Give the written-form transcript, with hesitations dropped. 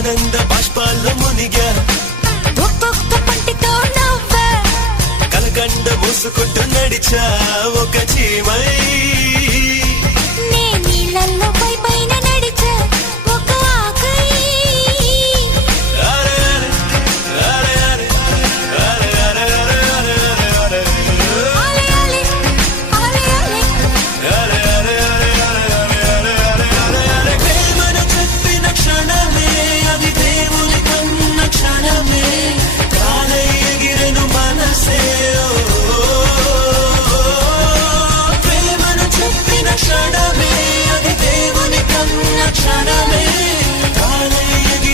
ఆనంద బాష్పాల్లో మునిగా ఒక్కొక్క పంటితో నవ్వా కలకండ మూసుకుంటూ నడిచా ఒక చీమై నే నీళ్ళల్లో పై పైన నడిచా ఒక ఆకై అరే అరే అరే అరే అరే అరే ఆలే ఆలే ఆలే ఆలే అరే అరే ప్రేమను చెప్పిన క్షణమే అది దేవుని కన్న క్షణమే కాలై ఎగిరెను మనసే ప్రేమను చెప్పిన క్షణమే అది దేవుని కన్న క్షణమే